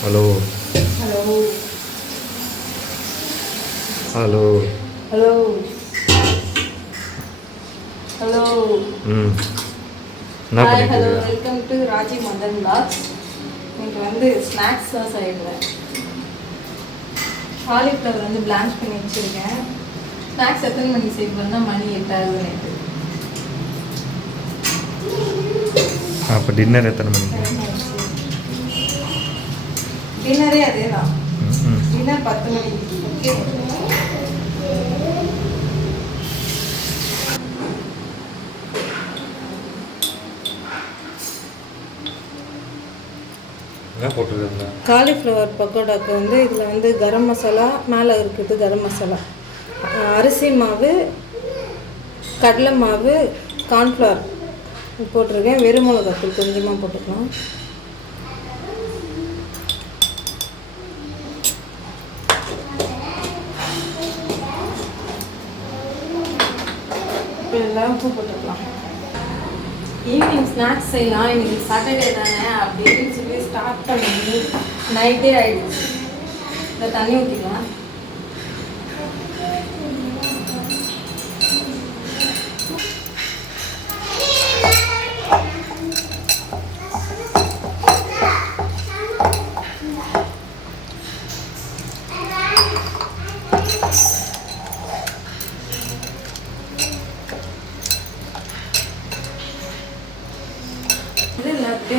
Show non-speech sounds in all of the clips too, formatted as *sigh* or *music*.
Hello. Hello. Hello. Hello. Hello. ம். என்ன பண்ணிட்டு hello? Welcome to Raji Madan vlogs இன்னைக்கு வந்து ஸ்நாக்ஸ் தான் செய்கிறேன் காலிஃப்ளவர் வந்து பிளான்ச் பண்ணி வச்சுருக்கேன். ஸ்நாக்ஸ் எத்தனை மணிக்கு போகிறேன்னா மணி எட்டாவது நைட்டு அப்போ டின்னர் எத்தனை மணிக்கு? டின்னரே அதே தான். டின்னர் பத்து மணிக்கு. ஓகே காலிஃப்ளவர் பக்கோடாக்கு வந்து இதில் வந்து கரம் மசாலா மேலே இருக்குது கரம் மசாலா. அரிசி மாவு கடலை மாவு கார்ன்ஃப்ளவர் போட்டிருக்கேன். வெறும் மிளகாத்தூள் கொஞ்சமாக போட்டுக்கலாம். இப்போ எல்லாம் பூ போட்டுக்கலாம் ஈவினிங் ஸ்நாக்ஸ் செய்யலாம். இன்னைக்கு சாட்டர்டே தானே. அப்படின்னு சொல்லி ஸ்டார்ட் பண்ணி நைட்டே ஆயிடுச்சு. இந்த தண்ணி ஊற்றிக்கலாம்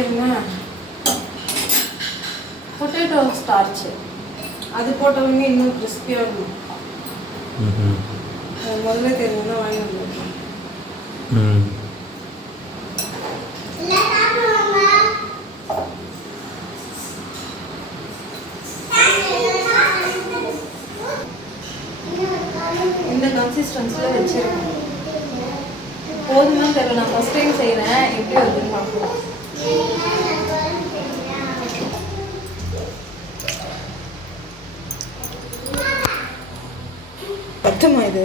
என்ன பொட்டேட்டோ ஸ்டார்ச்சு அது போட்டவங்க இன்னும் கிறிஸ்பியாக இருக்கும் முதல்ல தெரியும்னா வாங்கி வந்துருக்கேன் ம். இந்த கன்சிஸ்டன்சியில் வச்சிருக்கேன். போதுமா தெரியல நான் ஃபஸ்ட் டைம் செய்கிறேன் எப்படி வருதுன்னு பார்க்கலாம் பத்துமா இது.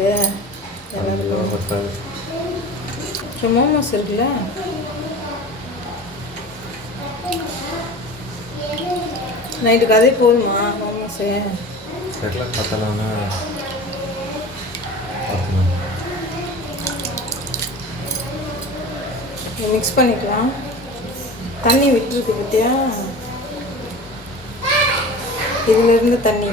மோமோஸ் இருக்குல்ல? நைட்டுக்கு அதே போதுமா மோமோஸு? தெரியல பார்த்துக்கலாம் மிக்ஸ் பண்ணிக்கலாம். தண்ணி விட்டுருக்கு பத்தியா? இதுலேருந்து தண்ணி.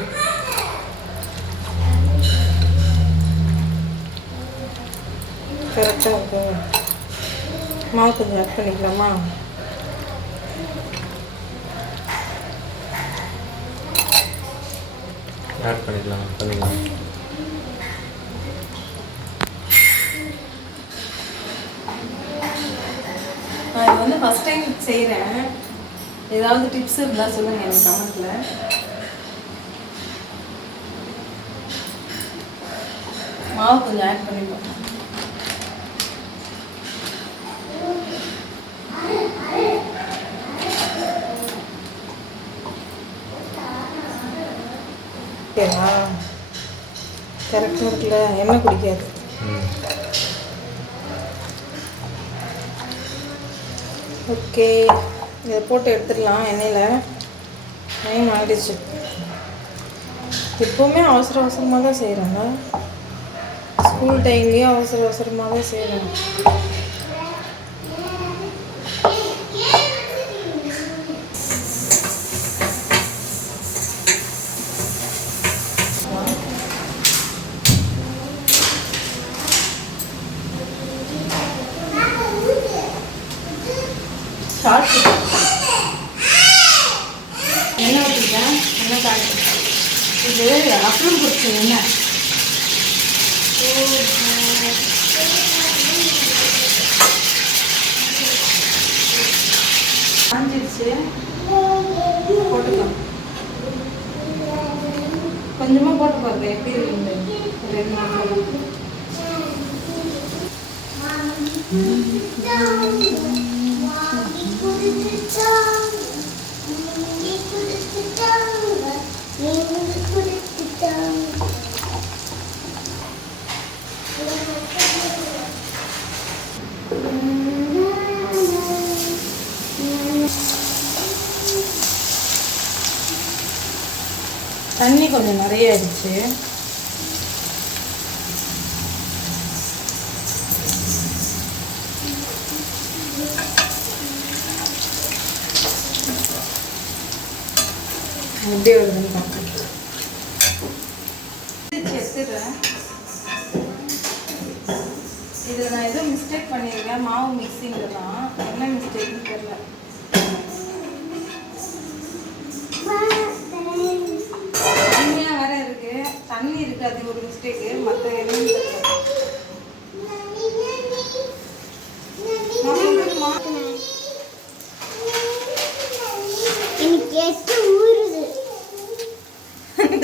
கரெக்டாக இருக்கும். மாவு கொஞ்சம் ஆட் பண்ணிக்கலாமா? ஆட் பண்ணிக்கலாம் பண்ணிக்கலாம். நான் இது வந்து ஃபஸ்ட் டைம் செய்கிறேன் ஏதாவது டிப்ஸ் இருந்தால் சொல்லுங்கள் எனக்கு கமெண்ட்டில் மாவு கொஞ்சம் ஆட் பண்ணிப்போம் ஓகேவா? கரெக்டாக இருக்குல்ல எண்ணெய் குடிக்காது. ஓகே இதை போட்டு எடுத்துடலாம் எண்ணெயில். டைம் ஆகிடுச்சு எப்போவுமே அவசர அவசரமாக தான் செய்கிறாங்க ஸ்கூல் டைம்லேயும் அவசர அவசரமாக தான் செய்கிறாங்க ஸ்டார்ட் என்ன ஊற்றிட்டேன் என்ன காட்டு இது அப்புறம் கொடுத்து என்ன காஞ்சிருச்சு. போட்டுக்கலாம் கொஞ்சமாக போட்டு பாருங்க எப்படி இருக்கு தண்ணி கொஞ்சம் நிறைய ஆயிடுச்சு. எப்படி வருதுன்னு பார்க்கலாம் எடுத்துடுறேன். இதில் நான் எதுவும் மிஸ்டேக் பண்ணியிருக்கேன். மாவு மிக்சிங்கில் தான். என்ன மிஸ்டேக்னு தெரியல. இருக்கு அது ஒரு மிஸ்டேக்கு மற்ற *laughs*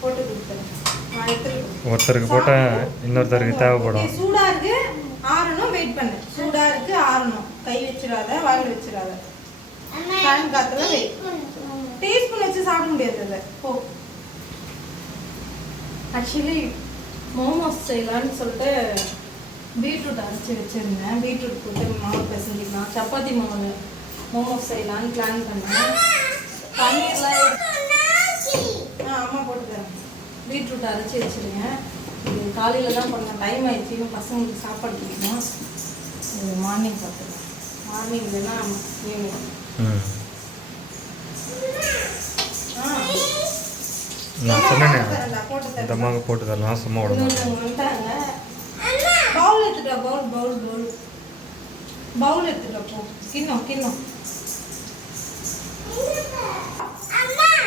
போட்டு நான் எடுத்துட்டு ஒருத்தருக்கு போட்டால் இன்னொருத்தருக்கு தேவைப்படும். சூடா இருக்கு. ஆறணும். வெயிட் பண்ணு. சூடா இருக்கு ஆறணும். கை வச்சிடாத வாயில் வச்சிடாத. ஃபேன் காத்துல வை. டீஸ்பூன் வச்சு சாப்பிட முடியாது அதை. போ. ஆக்சுவலி மோமோஸ் செய்யலான்னு சொல்லிட்டு பீட்ரூட் அரைச்சி வச்சிருந்தேன். பீட்ரூட் போட்டு மாவு பிசைஞ்சிக்கலாம். சப்பாத்தி மாவு மோமோஸ் செய்யலான்னு பிளான் பண்ணேன். பன்னீர்லாம் ஆ அம்மா போட்டு தரேன். பீட்ரூட் அரைச்சி வச்சிருக்கேன். இது காலையில் தான் பண்ணேன் டைம் ஆயிடுச்சு. இன்னும் பசங்களுக்கு சாப்பாடு கொடுக்கணும். மார்னிங் சாப்பிடுவேன் மார்னிங் இல்லைன்னா ஈவினிங் நான் சொன்னேனே தரேன்டா, போட்டு இந்த அம்மாவுக்கு போட்டு தரலாம் சும்மா விட பவுல் எடுத்துட்டா பவுல் பவுல் பவுல். பவுல் எடுத்துட்டா போ. கிண்ணம் கிண்ணம்.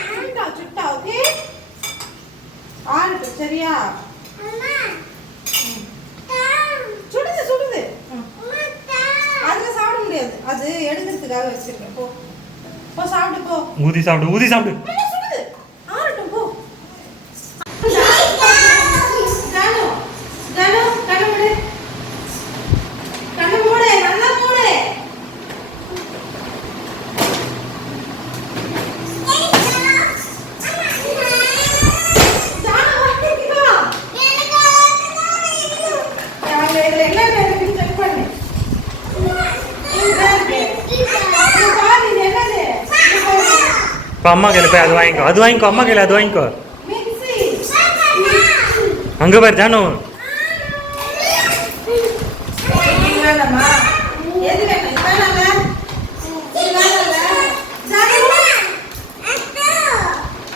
சுட்டா சுட்டா ஓகே? ஆறட்டும் சரியா சுடுது சுடுது ம். அதுல சாப்பிட முடியாது அது எடுக்கிறதுக்காக வச்சிருக்கேன். போ. போ சாப்பிடு போ. ஊதி சாப்பிடு ஊதி சாப்பிடு ஐயோ, சுடுது ஆறட்டும் போ ஜானு ஜானு கண்ணு மூடு கண்ணு மூடு நல்லா மூடு ஜானு வாங்கிக்கோ அவங்க இதுல என்ன இருக்குன்னு செக் பண்ணு இதுதான் இருக்கு. இது பாரு, இது என்னது? இது பாரு. இப்போ அம்மா கையில் போய் அது வாங்கிக்கோ அது வாங்கிக்கோ அம்மா கையில் அது வாங்கிக்கோ. அங்கே பாரு ஜானு.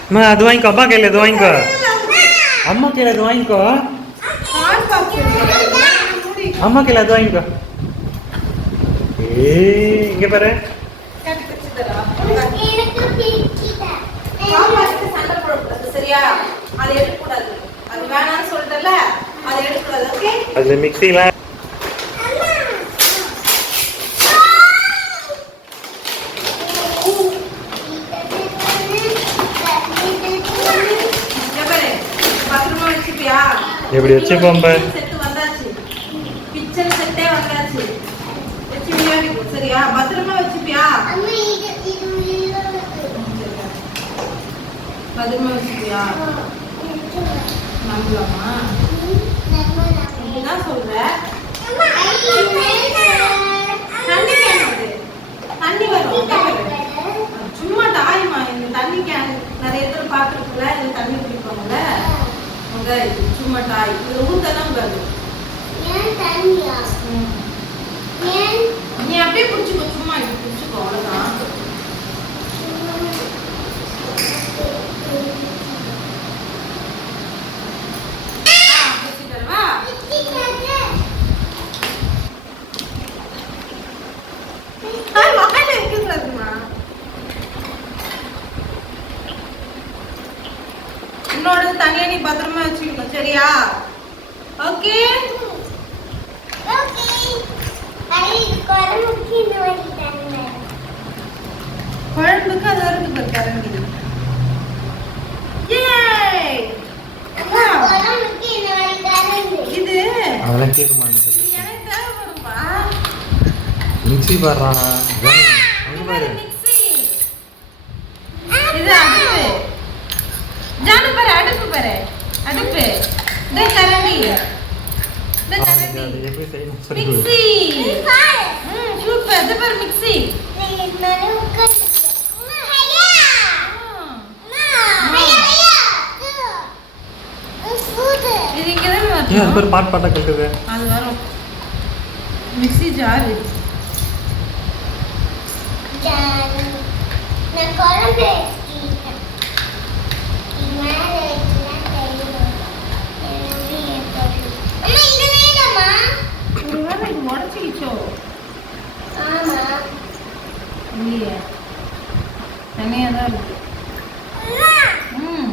அம்மா அது வாங்கிக்கோ அம்மா கையில் அது வாங்கிக்கோ. அம்மா கையில் அது வாங்கிக்கோ. அம்மா கையில் அது வாங்கிக்கோ. ஏ இங்கே பாரு. சரியா? அதை எடுக்கக்கூடாது. அது வேணாம்னு சொல்லிட்டல அதை எடுக்கக்கூடாது ஓகே அதில் எப்படி வச்சுப்போம் பாரு. செட்டு வந்தாச்சு. கிச்சன் செட்டே வந்தாச்சு. வச்சு விளையாடி சரியா? பத்திரமா வச்சுப்பியா? அம்மா இது இது உள்ள இருக்கு. பத்திரமா வச்சுப்பியா நம்பலாமா இப்படிதான் சொல்ற அம்மா, இது வேணும். தண்ணி கேன் அது தண்ணி வரும் இங்க பாரு. சும்மா டாய்மா இந்த தண்ணி கேன் நிறைய பேர் பார்த்துருக்குல இந்த தண்ணி குடிப்பாங்கல்ல அங்க இது சும்மா டாய் இது ஊத்தலாம் பாரு ஏன் தண்ணியா? ம். ஏன் நீ அப்படியே பிடிச்சிக்கோ சும்மா இப்படி பிடிச்சிக்கோ அவ்வளோதான் பிடிச்சிக்கிறவா வாயில வைக்கக்கூடாதுமா உன்னோட தனியா நீ பத்திரமா வச்சுக்கணும் சரியா ஓகே குழம்புக்கு அது இருக்கு பாரு கரண்டி இது அதெல்லாம் தீர்மானம் இது எனக்கு தேவைப்படும்பா மிக்சி பாடுறான் அங்கே பாரு. மிக்ஸி. இது அடுப்பு. ஜானு பாரு அடுப்பு பாரு. அடுப்பு. *laughs* இந்த கரண்டி இந்த அவனுக்கு கரண்டி அது எப்படி செய்யணும் சொல்லி கொடு. மிக்ஸி ம் சூப்பர் இது பாரு மிக்ஸி இந்த மேல உட்கார்ந்து ஐயா அம்மா ஐயா ஐயா சூது இது இங்கே தானே ஏன் அது வரணும் பேர் ஒரு வேளை இது உடச்சிக்கிச்சோ? ஆமா. இல்லையே. தனியாக தான் இருக்கு. ம்.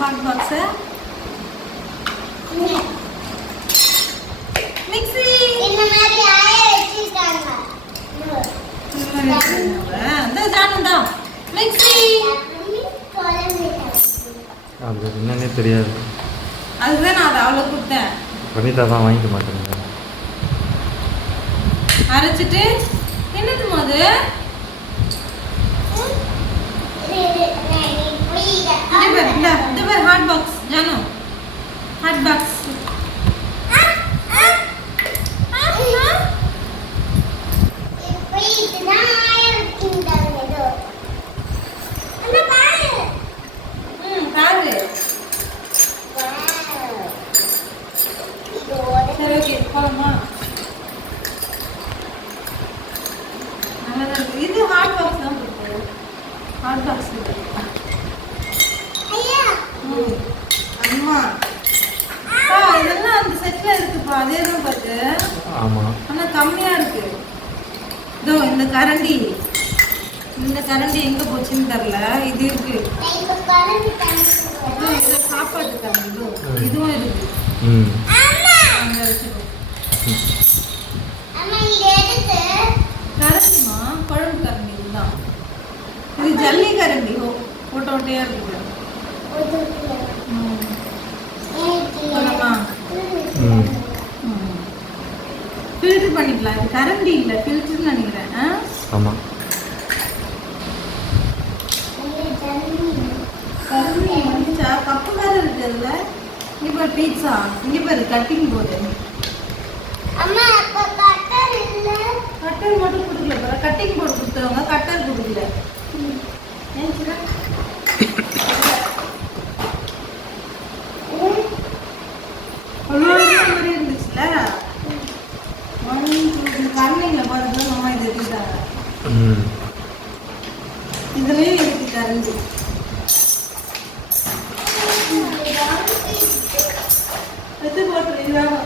Hot box mixie. இந்த மாதிரி ஆய வச்சிருக்காங்க. மிக்ஸி. அது என்னன்னே தெரியாது. அதுதான் நான் அதை அவ்வளோ கொடுத்தேன். வனிதா தான் வாங்கிக்க மாட்டேங்க அரைச்சிட்டு என்னது அது பேர் இந்த பேர் ஹாட் பாக்ஸ் ஜானு. ஹாட் பாக்ஸ் ம் காரு சரி ஓகே போகலாமா நல்லதா இருக்கு இது ஹாட் பாக்ஸ் தான் கொடுத்தது ஹாட் பாக்ஸ் ம் அம்மா ஆ இதெல்லாம் அந்த செட்டில் இருக்குப்பா அதே தான் பார்த்து ஆமாம் ஆனால் கம்மியாக இருக்கு இதோ இந்த கரண்டி இந்த கரண்டி எங்கே போச்சுன்னு தெரில இது இருக்கு இதோ இது சாப்பாட்டு கரண்டி இதோ இதுவும் இருக்கு ம் அங்கே வச்சுக்கோ கரண்டிமா குழம்பு கரண்டி இதுதான் இது ஜல்லி கரண்டி. ஓ ஓட்ட போலாமா ம். ஃபில்டர் பண்ணிக்கலாம். இது கரண்டி இல்லை ஃபில்டர்னு நினைக்கிறேன். ஆமாம் கப்பு வேறு இருக்கு அதில் இங்கே பாரு பீட்சா இங்கே பாரு கட்டிங் போர்டு அம்மா அப்ப கட்டர் இல்ல கட்டர் மட்டும் கொடுக்கல கட்டிங் போர்டு கொடுத்துருவாங்க கட்டர் கொடுக்கல. ஏன் சின்ன? அவ்வளோ இந்த மாதிரி இருந்துச்சுல ஒன் டூ இந்த கரண்டிங்கில் பாருங்க மாமா இது எடுத்துட்டாங்க ம் இதுலேயும் இருக்கு கரண்டி எடுத்து போட்டு இதாக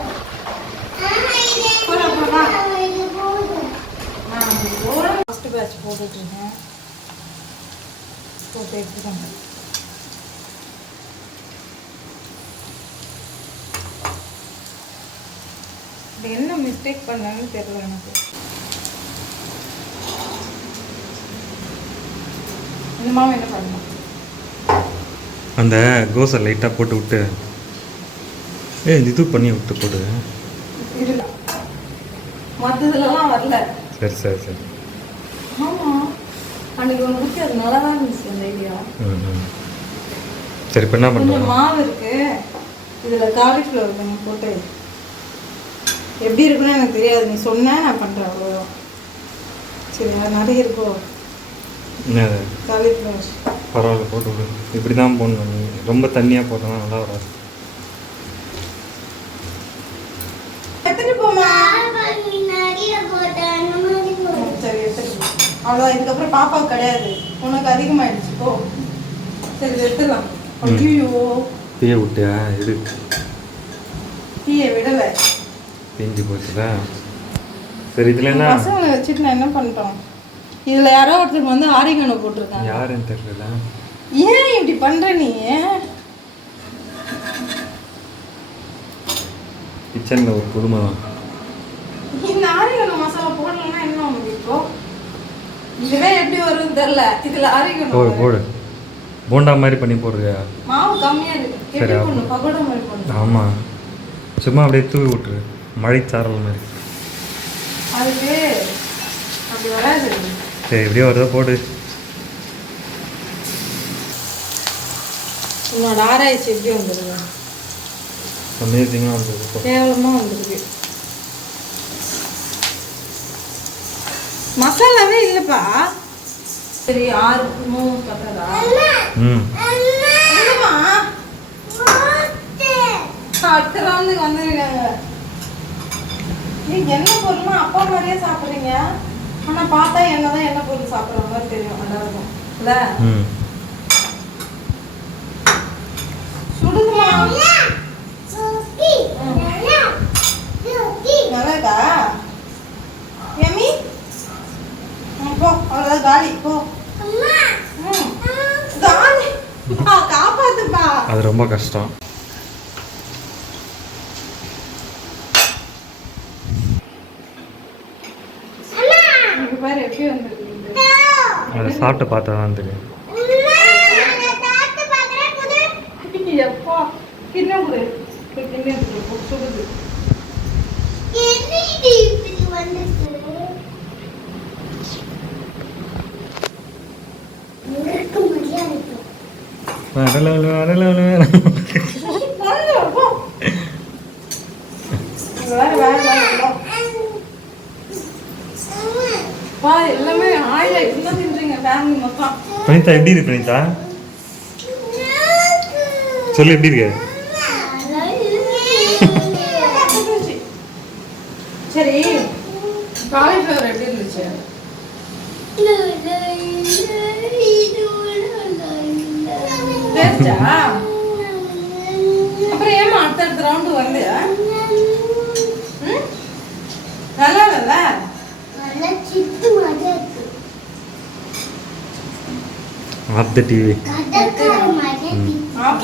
போலாம், போலாம். நான் ஓரம் ஃபஸ்ட்டு பேட்ச் போட்டுட்ருக்கேன் போட்டு எடுத்துக்கோங்க. இது என்ன மிஸ்டேக் பண்ணான்னு தெரியல எனக்கு. இந்த மாவு என்ன பண்ணணும்? அந்த கோஸை லைட்டாக போட்டு விட்டு. ஏ இது பண்ணி விட்டு போடு. மற்றதுலலாம் வரல. சரி சரி சரி. அன்னைக்கு ஒன்று குத்தி அது நல்லா தான் இருந்துச்சு அந்த ஐடியா சரி இப்போ என்ன பண்ணுறோம் மாவு இருக்கு. இதில் காலிஃப்ளவர் கொஞ்சம் போட்டு எப்படி இருக்குன்னு எனக்கு தெரியாது. நீ சொன்ன நான் பண்ணுறேன் அவ்வளோதான் சரி அது நிறைய இருக்கோ? காலிஃப்ளவர் பரவாயில்ல போட்டு விடு. இப்படி தான் போடணும் ரொம்ப தண்ணியாக போட்டோம்னா நல்லா வராது எடுத்துட்டு போமா நிறைய போட்ட அந்த மாதிரி போடு. சரி அவ்வளோதான் இதுக்கப்புறம் பாப்பா கிடையாது. உனக்கு அதிகமாயிடுச்சு. போ. சரி எடுத்துடலாம். ஐயோ தீய விட்டியா எடு. தீயை விடலை. தீஞ்சு போச்சுல. சரி இதில் என்ன? பசங்களை வச்சுட்டு நான் என்ன பண்ணிட்டோம்? இதில் யாரோ ஒருத்தருக்கு வந்து ஆரிகனை போட்டிருக்காங்க. யாருன்னு தெரியல ஏன் இப்படி பண்ற நீ? கிச்சனில் ஒரு புதுமை தான் இந்த ஆரிகனை மசாலா போடலன்னா என்ன உனக்கு இப்போ இதுவே எப்படி வரும்னு தெரியல. இதுல ஆரிகனை போடு போடு. போண்டா மாதிரி பண்ணி போடுறியா? மாவு கம்மியா இருக்கு. சரி, பகோடா மாதிரி பண்ணு ஆமாம் சும்மா அப்படியே தூவி விட்டுரு. மழைச்சாரல் மாதிரி. அதுக்கு அப்படி வராது. சரி எப்படியோ வருதோ போடு. உன்னோட ஆராய்ச்சி எப்படி வந்துருக்கு? அமேசிங்காக இருந்தது கேவலமா வந்திருக்கு. மசாலாவே இல்லைப்பா. சரி ஆறு மூணு பத்ததா ம். அடுத்த ரவுண்டுக்கு வந்துருக்காங்க. நீங்க என்ன பொருள்னா அப்பா மாதிரியே சாப்பிட்றீங்க? ஆனா பார்த்தா என்னதான் என்ன பொருள் சாப்பிட்ற மாதிரி தெரியும் எல்லாருக்கும் இல்ல? சுடுதுமா நல்லா இருக்கா எமி ம், போ அவ்வளோதான் காலி போ. காப்பாத்துப்பா. அது ரொம்ப கஷ்டம். இங்க பாரு எப்படி வந்துருக்கு அதை சாப்பிட்டு பார்த்தா தான் தெரியும். எப்பா கிண்ணம் கொடு போய் கிண்ணம் எடுத்துட்டு வா, போ, சுடுது வரல வரல வரல எல்லாமே ஆயில இப்படிதான் தின்றீங்க ஃபேமிலி மொத்தம் பிரணிதா எப்படி இருக்கு பிரணிதா சொல்லு எப்படி இருக்கு. சரி காலிஃப்ளவர் எப்படி இருந்துச்சு டேஸ்டா அப்புறம் ஏமா அடுத்தடுத்த ரவுண்டு வந்து ம்? நல்லா இல்லைல்ல சித்து மாதிரி. இருக்கு ஆஃப்